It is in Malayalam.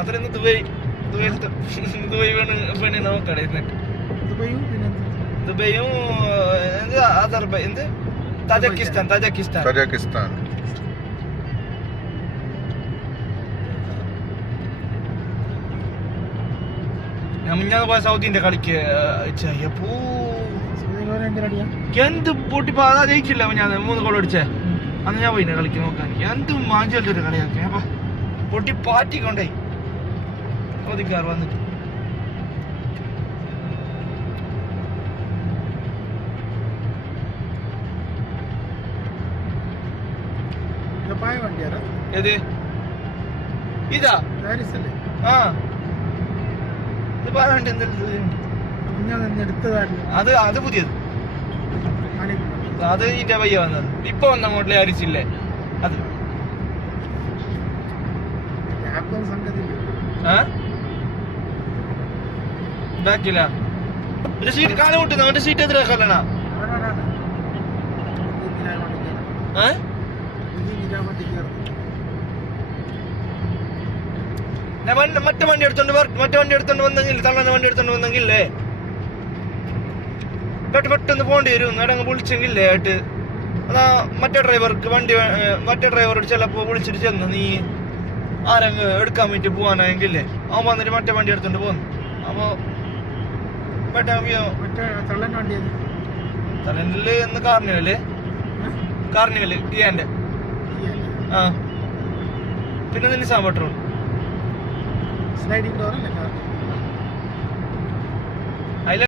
മാത്രം ദുബൈ പെണ്ണ് നോക്കടേ ദുബൈയും അസർബൈ എന്ത് താജക്കിസ്ഥാൻ ഞാൻ പോയ സൗദിന്റെ കളിക്ക് എന്ത് പൊട്ടിപ്പോ അതാ ജയിച്ചില്ല ഞാൻ 3 ഗോൾ അടിച്ചേ അന്ന് ഞാൻ പോയിന്നെ കളിക്ക് നോക്കാൻ എന്ത് മാഞ്ചൊരു കളിയാക്കി അപ്പൊ പൊട്ടി പാറ്റിക്കൊണ്ടേ സൗദിക്കാർ വന്നിട്ട് ഏത് ഇതാ ആ അത് പുതിയത് അത് ഇതിന്റെ പയ്യ വന്നത് ഇപ്പൊ വന്ന അങ്ങോട്ടിലെ അരിച്ചില്ലേ അത് ബാക്കില്ല ഒരു സീറ്റ് കാലം കൂട്ടുന്ന അവന്റെ സീറ്റ് എത്ര കല്ലണ മറ്റേ വണ്ടി എടുത്തോണ്ട് വന്നെങ്കിൽ തള്ളന്റെ വണ്ടി എടുത്തോണ്ട് വന്നെങ്കിലേ പെട്ടെന്ന് പോകേണ്ടി വരും നടങ്ങ് വിളിച്ചെങ്കിലേ ആയിട്ട് അതാ മറ്റേ ഡ്രൈവറോട് ചിലപ്പോ വിളിച്ചിട്ട് ചെന്ന് നീ ആരങ്ങ് എടുക്കാൻ വേണ്ടി പോവാനായെങ്കിലേ അവൻ വന്നിട്ട് മറ്റേ വണ്ടി എടുത്തോണ്ട് പോന്നു അപ്പൊ തള്ളന്റെ എന്ന് കാർണിവല് ഇയാന്റെ ആ പിന്നെ നിസാൻ പെട്രോൾ സ്ലൈഡിംഗ് ഡോർ